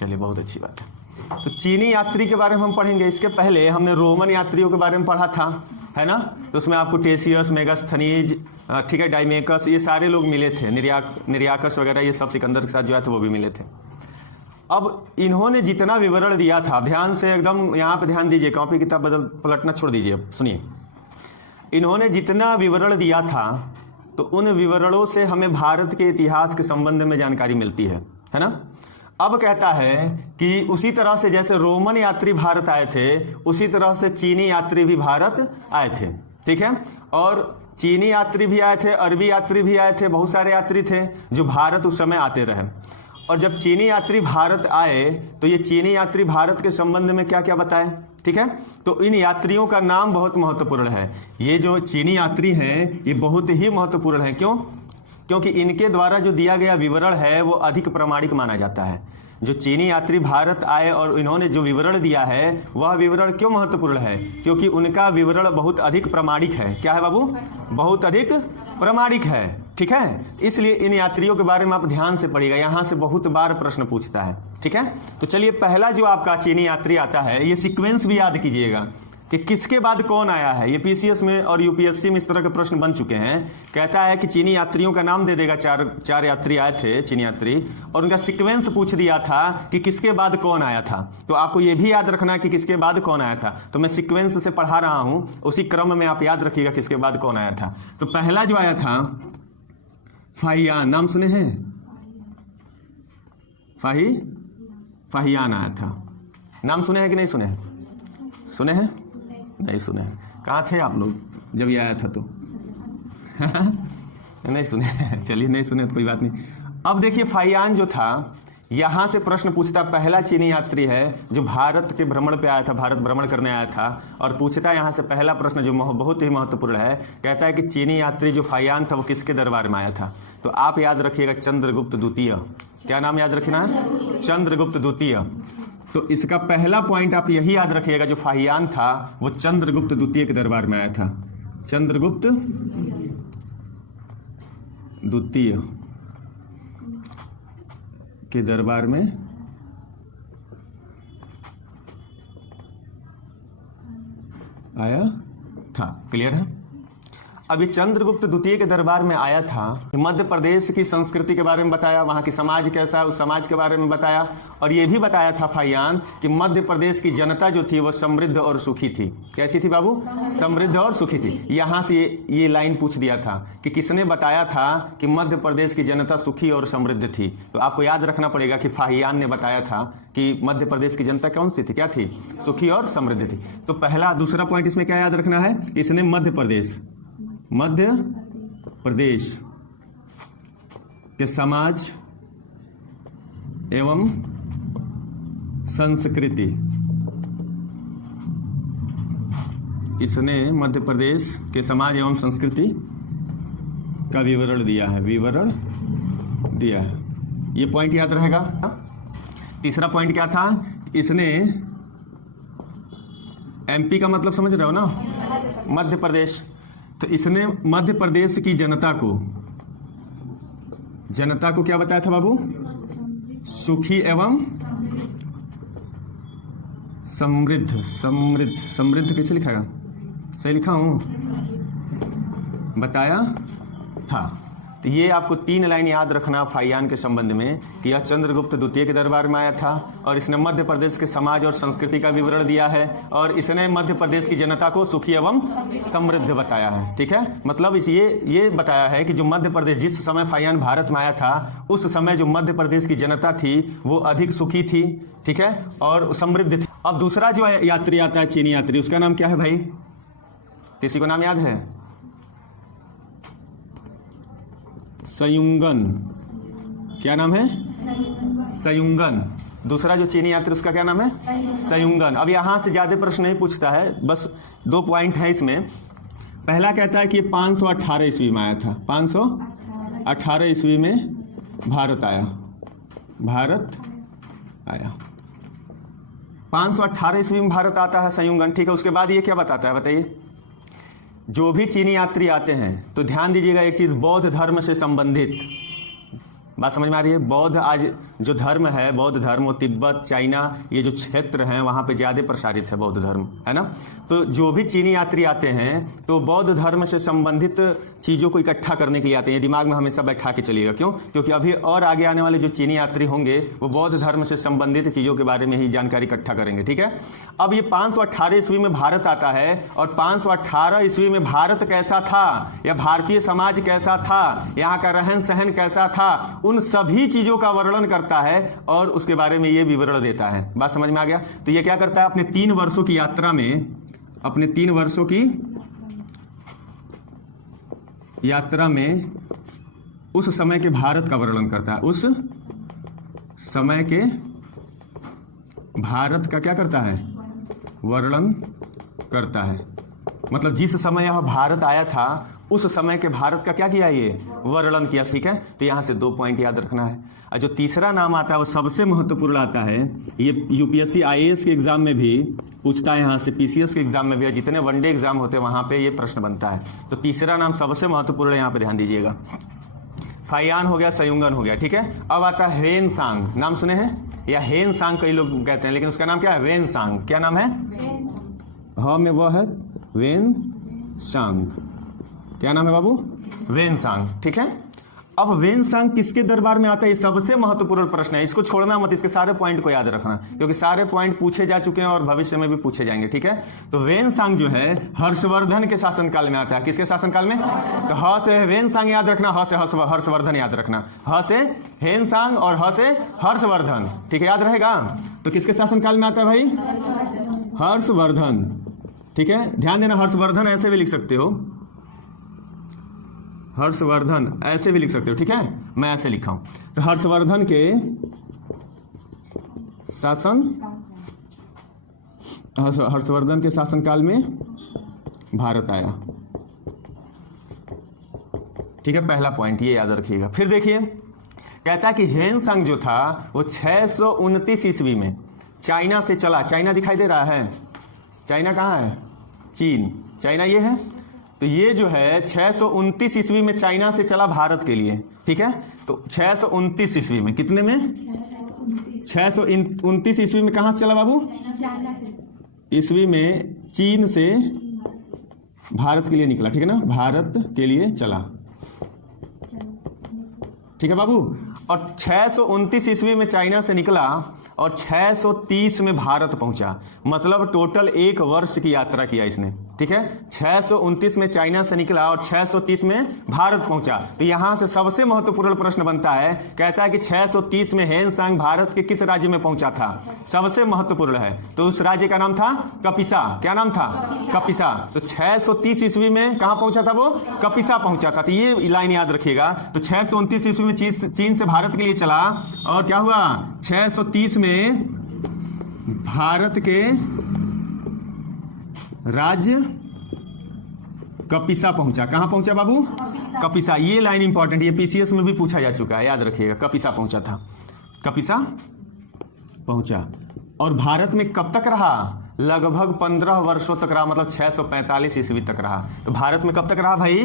चलिए बहुत अच्छी बात है। तो चीनी यात्री के बारे में हम पढ़ेंगे। इसके पहले हमने रोमन यात्रियों के बारे में पढ़ा था, है ना। तो उसमें आपको टेसियस, मेगास्थनीज, ठीक है, डाइमेकस, ये सारे लोग मिले थे, निर्याकस वगैरह, ये सब सिकंदर के साथ जो है तो वो भी मिले थे। अब इन्होंने जितना विवरण दिया था, ध्यान से एकदम यहाँ पे ध्यान दीजिए, कॉपी किताब पलटना छोड़ दीजिए। अब सुनिए, इन्होंने जितना विवरण दिया था तो उन विवरणों से हमें भारत के इतिहास के संबंध में जानकारी मिलती है ना। अब कहता है कि उसी तरह से जैसे रोमन यात्री भारत आए थे, उसी तरह से चीनी यात्री भी भारत आए थे, ठीक है। और चीनी यात्री भी आए थे, अरबी यात्री भी आए थे, बहुत सारे यात्री थे जो भारत उस समय आते रहे। और जब चीनी यात्री भारत आए तो ये चीनी यात्री भारत के संबंध में क्या क्या बताए, ठीक है। तो इन यात्रियों का नाम बहुत महत्वपूर्ण है। ये जो चीनी यात्री हैं ये बहुत ही महत्वपूर्ण है। क्यों? क्योंकि इनके द्वारा जो दिया गया विवरण है वो अधिक प्रामाणिक माना जाता है। जो चीनी यात्री भारत आए और इन्होंने जो विवरण दिया है वह विवरण क्यों महत्वपूर्ण है? क्योंकि उनका विवरण बहुत अधिक प्रामाणिक है। क्या है बाबू? बहुत अधिक प्रामाणिक है, ठीक है। इसलिए इन यात्रियों के बारे में आप ध्यान से पढ़िएगा, यहाँ से बहुत बार प्रश्न पूछता है, ठीक है। तो चलिए, पहला जो आपका चीनी यात्री आता है, ये सीक्वेंस भी याद कीजिएगा कि किसके बाद कौन आया है। ये पीसीएस में और यूपीएससी में इस तरह के प्रश्न बन चुके हैं। कहता है कि चीनी यात्रियों का नाम दे देगा, चार यात्री आए थे चीनी यात्री, और उनका सीक्वेंस पूछ दिया था कि किसके बाद कौन आया था। तो आपको ये भी याद रखना है कि किसके बाद कौन आया था। तो मैं सीक्वेंस से पढ़ा रहा हूं, उसी क्रम में आप याद रखिएगा किसके बाद कौन आया था। तो पहला जो आया था फाहियान, नाम सुने हैं? फाहियान आया था। नाम सुने हैं कि नहीं सुने हैं? सुने हैं? नहीं सुने हैं। कहाँ थे आप लोग जब ये आया था? तो नहीं सुने। चलिए, नहीं सुने तो कोई बात नहीं। अब देखिए, फाहियान जो था, यहाँ से प्रश्न पूछता, पहला चीनी यात्री है जो भारत के भ्रमण पे आया था, भारत भ्रमण करने आया था, और पूछता है यहाँ से पहला प्रश्न जो बहुत ही महत्वपूर्ण है। कहता है कि चीनी यात्री जो फाहियान था वो किसके दरबार में आया था। तो आप याद रखिएगा, चंद्रगुप्त द्वितीय। क्या नाम याद रखना है? चंद्रगुप्त द्वितीय। तो इसका पहला पॉइंट आप यही याद रखिएगा, जो फाहियान था वो चंद्रगुप्त द्वितीय के दरबार में आया था। चंद्रगुप्त द्वितीय के दरबार में आया था। क्लियर है? अभी चंद्रगुप्त द्वितीय के दरबार में आया था, मध्य प्रदेश की संस्कृति के बारे में बताया, वहाँ की समाज कैसा है उस समाज के बारे में बताया, और ये भी बताया था फाहियान कि मध्य प्रदेश की जनता जो थी वो समृद्ध और सुखी थी। कैसी थी बाबू? समृद्ध और सुखी थी। यहाँ से ये लाइन पूछ दिया था कि किसने बताया था कि मध्य प्रदेश की जनता सुखी और समृद्ध थी। तो आपको याद रखना पड़ेगा कि फाहियान ने बताया था कि मध्य प्रदेश की जनता कौन सी थी, क्या थी? सुखी और समृद्ध थी। तो पहला, दूसरा पॉइंट इसमें क्या याद रखना है? इसने मध्य प्रदेश के समाज एवं संस्कृति, इसने मध्य प्रदेश के समाज एवं संस्कृति का विवरण दिया है, ये पॉइंट याद रहेगा। तीसरा पॉइंट क्या था? इसने, एमपी का मतलब समझ रहे हो ना, मध्य प्रदेश। तो इसने मध्य प्रदेश की जनता को क्या बताया था बाबू? सुखी एवं समृद्ध कैसे लिखागा? सही लिखा हूं? बताया था। तो ये आपको 3 लाइन याद रखना फाहियान के संबंध में कि यह चंद्रगुप्त द्वितीय के दरबार में आया था, और इसने मध्य प्रदेश के समाज और संस्कृति का विवरण दिया है, और इसने मध्य प्रदेश की जनता को सुखी एवं समृद्ध बताया है। ठीक है, मतलब ये बताया है कि जो मध्य प्रदेश, जिस समय फाहियान भारत में आया था उस समय जो मध्य प्रदेश की जनता थी वो अधिक सुखी थी, ठीक है, और समृद्ध थी। अब दूसरा जो यात्री आता है चीनी यात्री, उसका नाम क्या है भाई? किसी को नाम याद है? सयुंगन। क्या नाम है? सयुंगन। दूसरा जो चीनी यात्री उसका क्या नाम है? सयुंगन। अब यहां से ज्यादा प्रश्न नहीं पूछता है, बस 2 पॉइंट है इसमें। पहला कहता है कि 518 ईस्वी में आया था, 518 ईस्वी में भारत आया। 518 ईस्वी में भारत आता है सयुंगन, ठीक है। उसके बाद ये क्या बताता है बताइए? जो भी चीनी यात्री आते हैं तो ध्यान दीजिएगा एक चीज, बौद्ध धर्म से संबंधित, बात समझ में आ रही है? बौद्ध आज जो धर्म है, बौद्ध धर्म, वो तिब्बत, चाइना, ये जो क्षेत्र हैं वहाँ पे ज़्यादा प्रसारित है बौद्ध धर्म, है ना। तो जो भी चीनी यात्री आते हैं तो बौद्ध धर्म से संबंधित चीज़ों को इकट्ठा करने के लिए आते हैं। ये दिमाग में हमेशा बैठा के चलिएगा। क्यों? क्योंकि अभी और आगे आने वाले जो चीनी यात्री होंगे वो बौद्ध धर्म से संबंधित चीज़ों के बारे में ही जानकारी इकट्ठा करेंगे, ठीक है। अब ये 518 ईस्वी में भारत आता है, और 518 ईस्वी में भारत कैसा था, या भारतीय समाज कैसा था, यहाँ का रहन सहन कैसा था, उन सभी चीज़ों का वर्णन करता है और उसके बारे में ये विवरण देता है। बात समझ में आ गया? तो ये क्या करता है, अपने 3 वर्षों की यात्रा में, अपने 3 वर्षों की यात्रा में उस समय के भारत का वर्णन करता है। उस समय के भारत का क्या करता है, वर्णन करता है। मतलब जिस समय यह भारत आया था उस समय के भारत का क्या किया, ये वर्णन किया, ठीक है। तो यहाँ से 2 पॉइंट याद रखना है। और जो तीसरा नाम आता है वो सबसे महत्वपूर्ण आता है। ये यूपीएससी आईएएस के एग्जाम में भी पूछता है, यहाँ से पीसीएस के एग्जाम में भी, जितने वनडे एग्जाम होते हैं वहाँ पे ये प्रश्न बनता है। तो तीसरा नाम सबसे महत्वपूर्ण है, यहाँ पे ध्यान दीजिएगा। फाइयान हो गया, सयुंगन हो गया, ठीक है। अब आता है ह्वेनसांग, नाम सुने हैं, या हेनसांग कई लोग कहते हैं, लेकिन उसका नाम क्या है, ह्वेनसांग। क्या नाम है? हाँ में वह है ह्वेनसांग। क्या नाम है बाबू? ह्वेनसांग, ठीक है। अब ह्वेनसांग किसके दरबार में आता है, ये सबसे महत्वपूर्ण प्रश्न है। इसको छोड़ना मत, इसके सारे पॉइंट को याद रखना, क्योंकि सारे पॉइंट पूछे जा चुके हैं और भविष्य में भी पूछे जाएंगे, ठीक है। तो ह्वेनसांग जो है हर्षवर्धन के शासनकाल में आता है। किसके शासनकाल में? तो ह से ह्वेनसांग याद रखना, ह से हर्षवर्धन याद रखना, ह से ह्वेनसांग और ह से हर्षवर्धन, ठीक है, याद रहेगा। तो किसके शासनकाल में आता है भाई? हर्षवर्धन, ठीक है। ध्यान देना, हर्षवर्धन ऐसे भी लिख सकते हो, हर्षवर्धन ऐसे भी लिख सकते हो, ठीक है। मैं ऐसे लिखा हूं। तो हर्षवर्धन के शासन, हर्षवर्धन के शासनकाल में भारत आया, ठीक है। पहला पॉइंट ये याद रखिएगा। फिर देखिए, कहता है कि ह्वेनसांग जो था वो 629 ईस्वी में चाइना से चला। चाइना दिखाई दे रहा है? चाइना कहाँ है? चीन, चाइना ये है। तो ये जो है 629 ईस्वी में चाइना से चला भारत के लिए, ठीक है। तो 629 ईस्वी में, कितने में? 629 ईस्वी में कहाँ से चला बाबू? ईस्वी में चीन से भारत के लिए निकला, ठीक है ना, भारत के लिए चला, ठीक है बाबू। और 629 ईस्वी में चाइना से निकला और 630 में भारत पहुंचा। मतलब टोटल 1 वर्ष की यात्रा किया इसने, ठीक है। 629 में चाइना से निकला और 630 में भारत पहुंचा। तो यहां से सबसे महत्वपूर्ण प्रश्न बनता है, कहता है कि 630 में ह्वेनसांग भारत के किस राज्य में पहुंचा था? सबसे महत्वपूर्ण है। तो उस राज्य का नाम था कपिसा। क्या नाम था? कपिसा। तो 630 ईस्वी में कहां पहुंचा था वो? कपिसा पहुंचा था। तो ये लाइन याद रखिएगा। तो 629 ईस्वी में चीन से भारत के लिए चला और क्या हुआ? 630 में भारत के राज्य कपिसा पहुंचा। कहां पहुंचा बाबू? कपिसा। ये लाइन इंपॉर्टेंट, ये पीसीएस में भी पूछा जा चुका है, याद रखिएगा। कपिसा पहुंचा था, कपिसा पहुंचा। और भारत में कब तक रहा? लगभग 15 वर्षों तक रहा, मतलब 645 ईस्वी तक रहा। तो भारत में कब तक रहा भाई?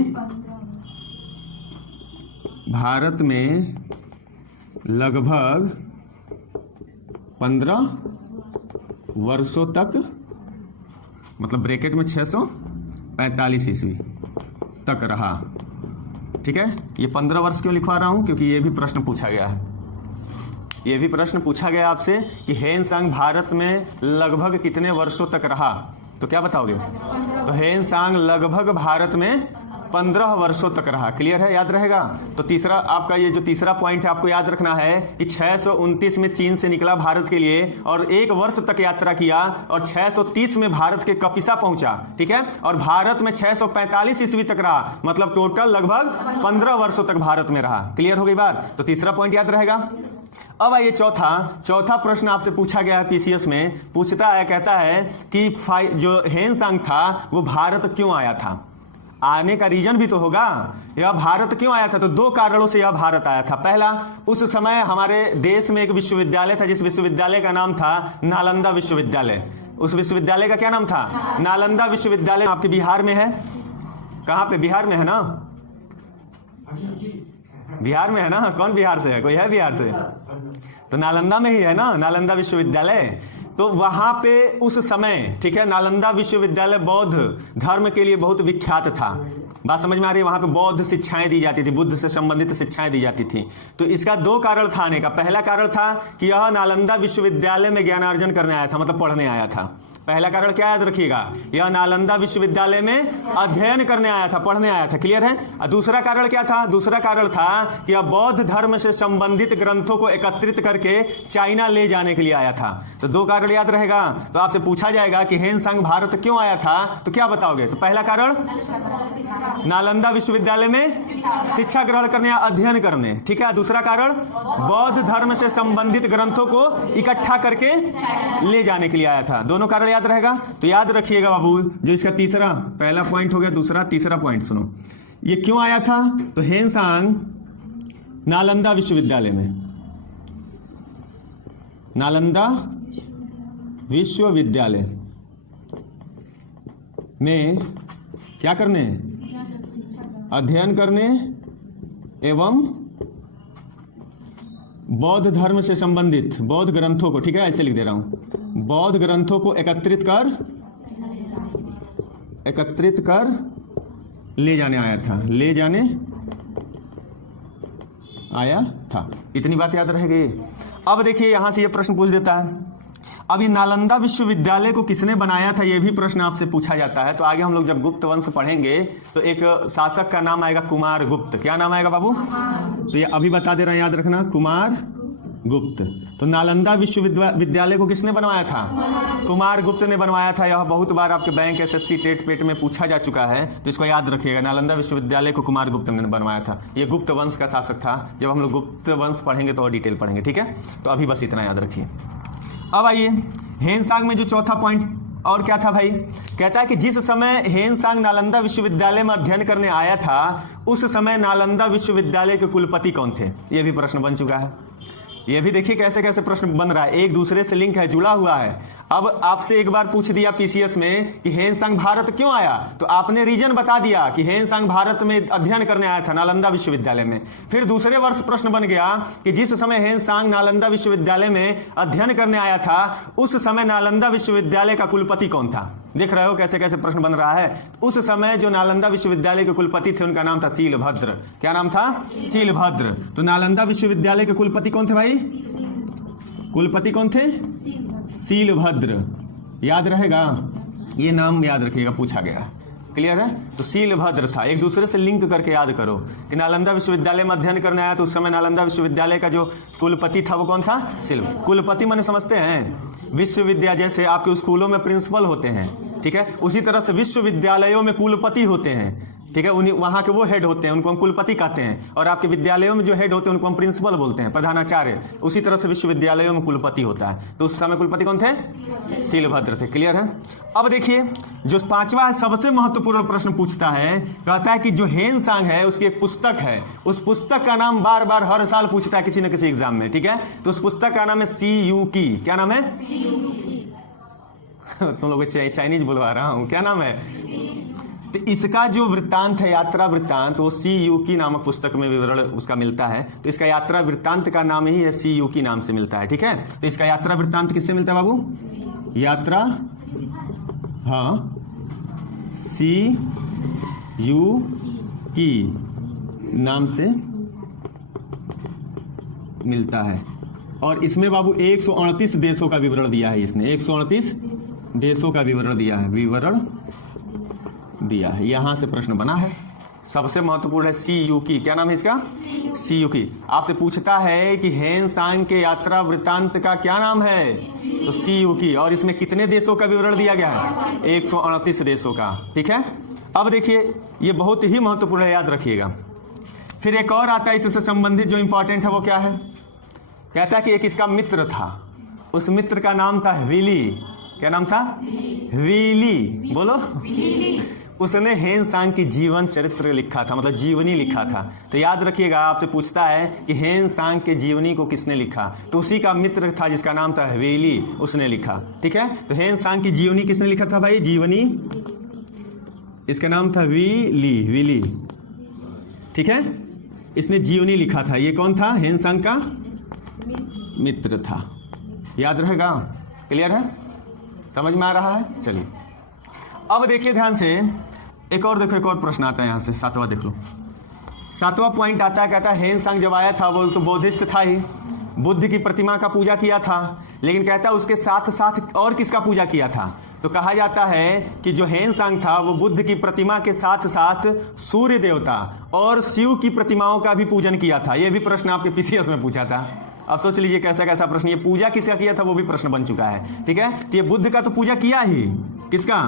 भारत में लगभग 15 वर्षों तक, मतलब ब्रैकेट में 645 ईस्वी तक रहा, ठीक है। ये 15 वर्ष क्यों लिखवा रहा हूं? क्योंकि ये भी प्रश्न पूछा गया है। ये भी प्रश्न पूछा गया आपसे कि ह्वेनसांग भारत में लगभग कितने वर्षों तक रहा, तो क्या बताओगे? तो ह्वेनसांग लगभग भारत में 15 वर्षों तक रहा। क्लियर है? याद रहेगा। तो तीसरा आपका ये जो तीसरा पॉइंट है आपको याद रखना है कि 629 में चीन से निकला भारत के लिए और 1 वर्ष तक यात्रा किया और 630 में भारत के कपिसा पहुंचा, ठीक है। और भारत में 645 ईस्वी तक रहा, मतलब टोटल लगभग 15 वर्षों तक भारत में रहा। क्लियर हो गई बात? तो तीसरा पॉइंट याद रहेगा। अब आइए चौथा प्रश्न आपसे पूछा गया है पीसीएस में, पूछता है, कहता है कि जो ह्वेनसांग था वो भारत क्यों आया था? आने का रीजन भी तो होगा। यह भारत क्यों आया था? तो 2 कारणों से यह भारत आया था। पहला, उस समय हमारे देश में एक विश्वविद्यालय था जिस विश्वविद्यालय का नाम था नालंदा विश्वविद्यालय। उस विश्वविद्यालय का क्या नाम था? नालंदा विश्वविद्यालय। आपके बिहार में है। कहां पे? बिहार में है ना? बिहार में है ना, कौन बिहार से है, कोई है बिहार से? तो नालंदा में ही है ना, नालंदा विश्वविद्यालय। तो वहां पे उस समय, ठीक है, नालंदा विश्वविद्यालय बौद्ध धर्म के लिए बहुत विख्यात था। बात समझ में आ रही है? वहां पे बौद्ध शिक्षाएं दी जाती थी, बुद्ध से संबंधित शिक्षाएं दी जाती थी। तो इसका दो कारण था आने का। पहला कारण था कि यह नालंदा विश्वविद्यालय में ज्ञानार्जन करने आया था, मतलब पढ़ने आया था। पहला कारण क्या याद रखिएगा, यह नालंदा विश्वविद्यालय में अध्ययन करने आया था, पढ़ने आया था। क्लियर है? और दूसरा कारण क्या था? दूसरा कारण था कि यह बौद्ध धर्म से संबंधित ग्रंथों को एकत्रित करके चाइना ले जाने के लिए आया था। तो दो कारण याद रहेगा। तो आपसे पूछा जाएगा कि हेनसांग भारत क्यों आया था, तो क्या बताओगे? तो पहला कारण नालंदा विश्वविद्यालय में शिक्षा ग्रहण करने या अध्ययन करने, ठीक है। दूसरा कारण बौद्ध धर्म से संबंधित ग्रंथों को इकट्ठा करके ले जाने के लिए आया था। दोनों कारण याद रहेगा। तो याद रखिएगा बाबू, जो इसका तीसरा, पहला पॉइंट हो गया, दूसरा तीसरा पॉइंट सुनो। ये क्यों आया था? तो हेनसांग नालंदा विश्वविद्यालय में, नालंदा विश्वविद्यालय में क्या करने? अध्ययन करने एवं बौद्ध धर्म से संबंधित बौद्ध ग्रंथों को, ठीक है, ऐसे लिख दे रहा हूं, बौद्ध ग्रंथों को एकत्रित कर ले जाने आया था, ले जाने आया था। इतनी बात याद रहेगी। अब देखिए यहां से ये प्रश्न पूछ देता है, अब ये नालंदा विश्वविद्यालय को किसने बनाया था, ये भी प्रश्न आपसे पूछा जाता है। तो आगे हम लोग जब गुप्त वंश पढ़ेंगे तो एक शासक का नाम आएगा कुमार गुप्त। क्या नाम आएगा बाबू? तो ये अभी बता दे रहे हैं, याद रखना, कुमार गुप्त। तो नालंदा विश्वविद्यालय को किसने बनवाया था? कुमार गुप्त ने बनवाया था। यह बहुत बार आपके बैंक, एसएससी, टेट पेट में पूछा जा चुका है, तो इसको याद रखिएगा। नालंदा विश्वविद्यालय को कुमार गुप्त ने बनवाया था। ये गुप्त वंश का शासक था। जब हम लोग गुप्त वंश पढ़ेंगे तो और डिटेल पढ़ेंगे, ठीक है। तो अभी बस इतना याद रखिए। अब आइए हेनसांग में जो चौथा पॉइंट और क्या था भाई, कहता है कि जिस समय हेनसांग नालंदा विश्वविद्यालय में अध्ययन करने आया था, उस समय नालंदा विश्वविद्यालय के कुलपति कौन थे? यह भी प्रश्न बन चुका है। ये भी देखिए कैसे कैसे प्रश्न बन रहा है, एक दूसरे से लिंक है, जुड़ा हुआ है। अब आपसे एक बार पूछ दिया पीसीएस में कि हेनसांग भारत क्यों आया, तो आपने रीजन बता दिया कि हेनसांग भारत में अध्ययन करने आया था नालंदा विश्वविद्यालय में। फिर दूसरे वर्ष प्रश्न बन गया कि जिस समय हेनसांग नालंदा विश्वविद्यालय में अध्ययन करने आया था, उस समय नालंदा विश्वविद्यालय का कुलपति कौन था? देख रहे हो कैसे कैसे प्रश्न बन रहा है। उस समय जो नालंदा विश्वविद्यालय के कुलपति थे उनका नाम था शीलभद्र। क्या नाम था? शीलभद्र। तो नालंदा विश्वविद्यालय के कुलपति कौन थे भाई? कुलपति कौन थे? शीलभद्र। याद रहेगा, ये नाम याद रखिएगा, पूछा गया। क्लियर है? तो शीलभद्र था। एक दूसरे से लिंक करके याद करो कि नालंदा विश्वविद्यालय में अध्ययन करने आया तो उस समय नालंदा विश्वविद्यालय का जो कुलपति था वो कौन था? शीलभद्र। कुलपति माने समझते हैं, विश्वविद्यालय जैसे आपके स्कूलों में प्रिंसिपल होते हैं, ठीक है, उसी तरह से विश्वविद्यालयों में कुलपति होते हैं, ठीक है, उन्हीं वहां के वो हेड होते हैं, उनको हम कुलपति कहते हैं। और आपके विद्यालयों में जो हेड होते हैं उनको हम प्रिंसिपल बोलते हैं, प्रधानाचार्य। उसी तरह से विश्वविद्यालयों में कुलपति होता है। तो उस समय कुलपति कौन थे? शीलभद्र थे। क्लियर है? अब देखिए जो पांचवा सबसे महत्वपूर्ण प्रश्न पूछता है, कहता है कि जो हेनसांग है उसकी एक पुस्तक है, उस पुस्तक का नाम बार बार हर साल पूछता है किसी न किसी एग्जाम में, ठीक है। तो उस पुस्तक का नाम है सीयूकी। क्या नाम है? तुम लोग चाइनीज बुलवा रहा हूं, क्या नाम है? तो इसका जो वृत्तांत है, यात्रा वृत्तांत, वो सीयूकी नामक पुस्तक में विवरण उसका मिलता है। तो इसका यात्रा वृत्तांत का नाम ही है सीयूकी नाम से मिलता है, ठीक है। तो इसका यात्रा वृत्तांत किससे मिलता है बाबू? यात्रा, हाँ, सीयूकी नाम से मिलता है। और इसमें बाबू 138 देशों का विवरण दिया है इसने, 138 देशों का विवरण दिया है। यहां से प्रश्न बना है। सबसे महत्वपूर्ण है सीयूकी। क्या नाम है इसका? सीयूकी। आपसे पूछता है कि हेनसांग के यात्रा वृत्तांत का क्या नाम है? तो सीयूकी। और इसमें कितने देशों का विवरण दिया गया है? 138 देशों का, ठीक है। अब देखिए ये बहुत ही महत्वपूर्ण है, याद रखिएगा। फिर एक और आता है इससे संबंधित जो इंपॉर्टेंट है, वो क्या है? कहता है कि एक इसका मित्र था, उस मित्र का नाम था ह्वीली। क्या नाम था? ह्वीली। बोलो। उसने हेनसांग की जीवन चरित्र लिखा था, मतलब जीवनी लिखा था। तो याद रखिएगा, आपसे पूछता है कि हेनसांग के जीवनी को किसने लिखा, तो उसी का मित्र था जिसका नाम था ह्वीली, उसने लिखा, ठीक है। तो हेनसांग की जीवनी किसने लिखा था भाई? जीवनी, इसका नाम था ह्वीली, ठीक है। इसने जियोनी लिखा था। ये कौन था? हेनसांग का मित्र था। याद रहेगा? क्लियर है? समझ में आ रहा है? चलिए अब देखिए ध्यान से, एक और देखो, एक और प्रश्न आता है यहाँ से, 7वां देख लो। 7वां पॉइंट आता है, कहता है हेनसांग जब आया था वो तो बौद्धिस्ट था ही, बुद्ध की प्रतिमा का पूजा किया था, लेकिन कहता है उसके साथ साथ और किसका पूजा किया था? तो कहा जाता है कि जो हेनसांग था वो बुद्ध की प्रतिमा के साथ साथ सूर्य देवता और शिव की प्रतिमाओं का भी पूजन किया था। ये भी प्रश्न आपके पीसीएस में पूछा था। अब सोच लीजिए कैसा कैसा प्रश्न, ये पूजा किसका किया था वो भी प्रश्न बन चुका है। ठीक है, तो ये बुद्ध का तो पूजा किया ही, किसका?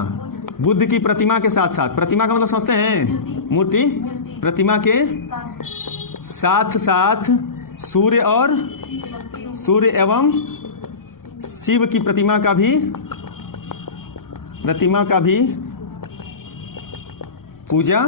बुद्ध की प्रतिमा के साथ साथ। प्रतिमा का मतलब समझते हैं? मूर्ति। प्रतिमा के साथ साथ सूर्य एवं शिव की प्रतिमा का भी पूजा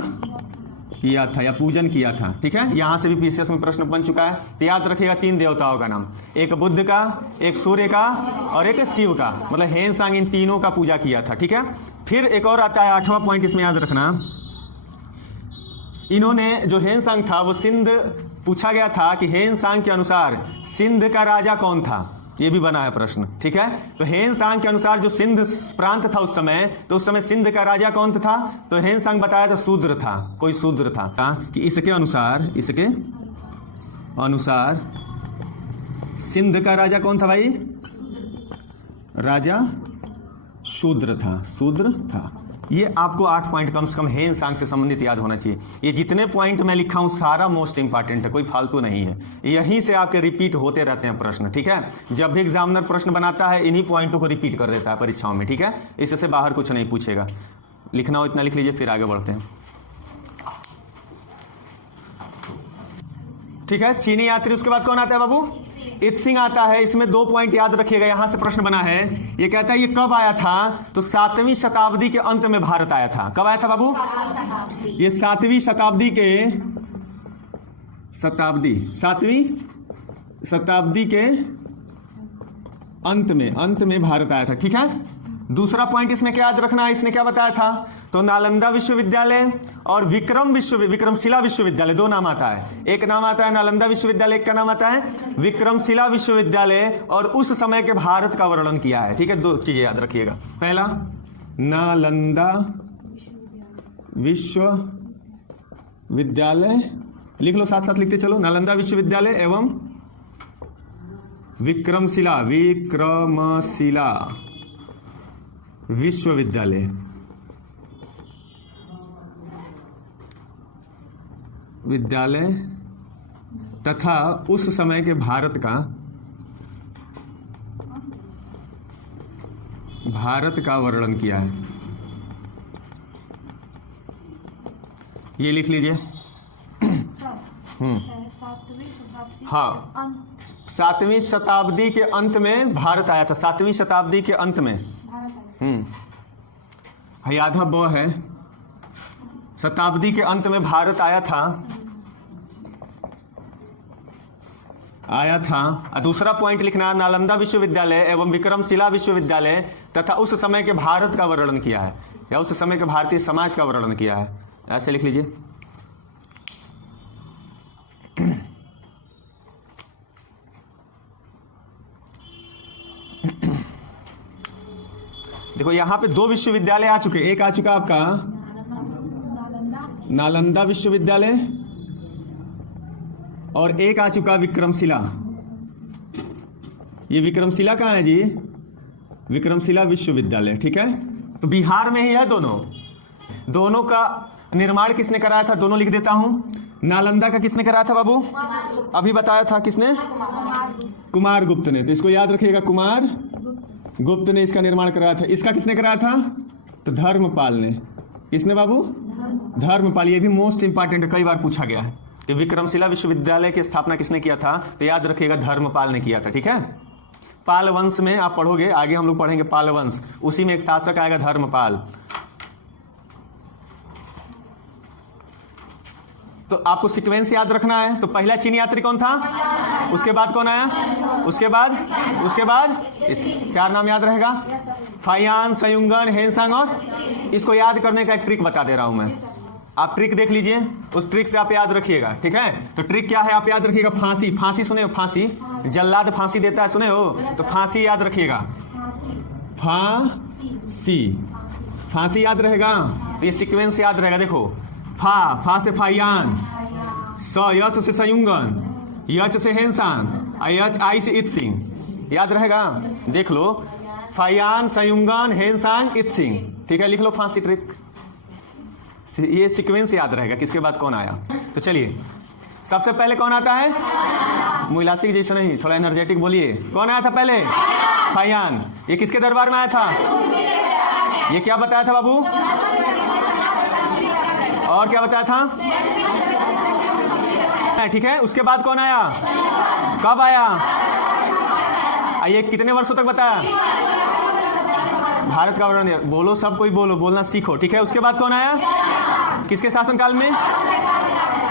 किया था या पूजन किया था। ठीक है, यहां से भी पीसीएस में प्रश्न बन चुका है। तो याद रखिएगा 3 देवताओं का नाम, एक बुद्ध का, एक सूर्य का और एक शिव का, मतलब हेनसांग इन तीनों का पूजा किया था। ठीक है, फिर एक और आता है 8वां पॉइंट, इसमें याद रखना, इन्होंने जो हेनसांग था वो सिंध, पूछा गया था कि हेनसांग के अनुसार सिंध का राजा कौन था, ये भी बना है प्रश्न। ठीक है, तो हेनसांग के अनुसार जो सिंध प्रांत था उस समय, तो उस समय सिंध का राजा कौन था? तो हेनसांग बताया था शूद्र था, कोई शूद्र था। कि इसके अनुसार सिंध का राजा कौन था भाई? राजा शूद्र था। ये आपको 8 पॉइंट कम से कम हेनसांग से संबंधित याद होना चाहिए। ये जितने पॉइंट मैं लिखा हूं सारा मोस्ट इंपॉर्टेंट है, कोई फालतू नहीं है। यहीं से आपके रिपीट होते रहते हैं प्रश्न। ठीक है, जब भी एग्जामिनर प्रश्न बनाता है इन्हीं पॉइंटों को रिपीट कर देता है परीक्षाओं में। ठीक है, इससे बाहर कुछ नहीं पूछेगा। लिखना हो इतना लिख लीजिए, फिर आगे बढ़ते हैं। ठीक है, चीनी यात्री, उसके बाद कौन आता है बाबू? इत्सिंग आता है। इसमें 2 पॉइंट याद रखिएगा, यहां से प्रश्न बना है। ये कहता है ये कब आया था? तो 7वीं शताब्दी के अंत में भारत आया था। कब आया था बाबू? ये 7वीं शताब्दी के अंत में भारत आया था। ठीक है, दूसरा पॉइंट इसमें क्या याद रखना है, इसने क्या बताया था? तो नालंदा विश्वविद्यालय और विक्रमशिला विश्वविद्यालय, 2 नाम आता है। एक नाम आता है नालंदा विश्वविद्यालय, एक का नाम आता है विक्रमशिला विश्वविद्यालय, और उस समय के भारत का वर्णन किया है। ठीक है, 2 चीजें याद रखिएगा। पहला, नालंदा विश्वविद्यालय, लिख लो, साथ साथ लिखते चलो, नालंदा विश्वविद्यालय एवं विक्रमशिला विद्यालय तथा उस समय के भारत का वर्णन किया है। ये लिख लीजिए। हाँ, 7वीं शताब्दी के अंत में भारत आया था। 7वीं शताब्दी के अंत में आधा ब है, शताब्दी के अंत में भारत आया था। दूसरा पॉइंट लिखना, नालंदा विश्वविद्यालय एवं विक्रमशिला विश्वविद्यालय तथा उस समय के भारत का वर्णन किया है, या उस समय के भारतीय समाज का वर्णन किया है। ऐसे लिख लीजिए। देखो यहां पे 2 विश्वविद्यालय आ चुके। एक आ चुका आपका नालंदा विश्वविद्यालय और एक आ चुका विक्रमशिला। ये विक्रमशिला कहाँ है जी? विक्रमशिला विश्वविद्यालय। ठीक है, तो बिहार में ही है दोनों का निर्माण किसने कराया था? दोनों लिख देता हूं। नालंदा का किसने कराया था बाबू? अभी बताया था, किसने? कुमार गुप्त ने। तो इसको याद रखिएगा, कुमार गुप्त ने इसका निर्माण कराया था। इसका किसने कराया था? तो धर्मपाल ने। किसने बाबू? धर्मपाल। ये भी मोस्ट इंपॉर्टेंट है, कई बार पूछा गया है कि विक्रमशिला विश्वविद्यालय की स्थापना किसने किया था? तो याद रखिएगा धर्मपाल ने किया था। ठीक है, पाल वंश में आप पढ़ोगे, आगे हम लोग पढ़ेंगे पाल वंश, उसी में एक शासक आएगा धर्मपाल। तो आपको सीक्वेंस याद रखना है। तो पहला चीनी यात्री कौन था? उसके बाद कौन आया? उसके बाद 4 नाम याद रहेगा, फाइयान, सयुंगन, हेनसांग। और इसको याद करने का एक ट्रिक बता दे रहा हूं मैं। आप ट्रिक देख लीजिए, उस ट्रिक से आप याद रखिएगा, ठीक है। तो ट्रिक क्या है आप याद रखिएगा, फांसी। फांसी सुने हो, फांसी, जल्लाद फांसी देता है, सुने हो, तो फांसी याद रखिएगा, फांसी, फांसी याद रहेगा। तो ये सीक्वेंस याद रहेगा। देखो, फा से फायान, यस से सयुंगन, यच से हेनसान, आई से इत्सिंग, याद रहेगा। देख लो, फायान, सयुंगन, हेनसांग, इत्सिंग, ठीक है, लिख लो फांसी ट्रिक। ये सीक्वेंस याद रहेगा किसके बाद कौन आया। तो चलिए, सबसे पहले कौन आता है, मुइलासिक जैसे नहीं, थोड़ा एनर्जेटिक बोलिए, कौन आया था पहले, फायान। ये किसके दरबार में आया था, ये क्या बताया था बाबू, और क्या बताया था, ठीक है। उसके बाद कौन आया, कब आया, ये कितने वर्षों तक बताया, भारत का वर्णन, बोलो सब कोई बोलो, बोलना सीखो, ठीक है। उसके बाद कौन आया, किसके शासनकाल में,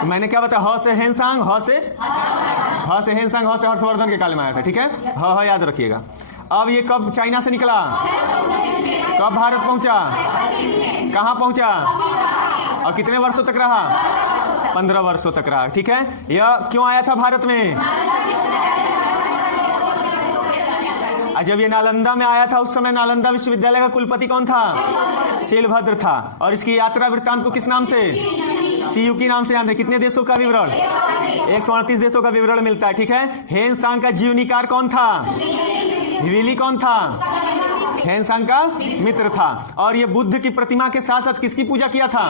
तो मैंने क्या बताया, ह से हेनसांग, ह से हेनसांग, ह से हर्षवर्धन के काल में आया था, ठीक है, ह याद रखिएगा। अब ये कब चाइना से निकला, कब भारत पहुंचा, कहां पहुंचा, और कितने वर्षों तक रहा, 15 वर्षों तक रहा, ठीक है। यह क्यों आया था भारत में, जब ये नालंदा में आया था, उस समय नालंदा विश्वविद्यालय का कुलपति कौन था, शीलभद्र था। और इसकी यात्रा वृत्तांत को किस नाम से, सीयूकी नाम से याद है। कितने देशों का विवरण, 138 देशों का विवरण मिलता है, ठीक है। हेनसांग का जीवनीकार कौन था, हिविली कौन था, हेनसांग का मित्र था। और ये बुद्ध की प्रतिमा के साथ साथ किसकी पूजा किया था,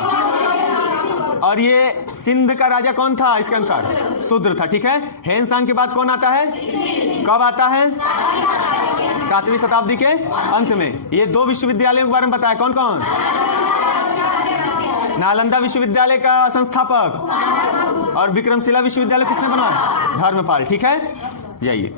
और ये सिंध का राजा कौन था, इसके अनुसार शूद्र था, ठीक है। हेनसांग के बाद कौन आता है, कब आता है, 7वीं शताब्दी के अंत में। ये 2 विश्वविद्यालयों के बारे में बताया, कौन कौन, नालंदा विश्वविद्यालय का संस्थापक, और विक्रमशिला विश्वविद्यालय किसने बनाया, धर्मपाल, ठीक है। जाइए।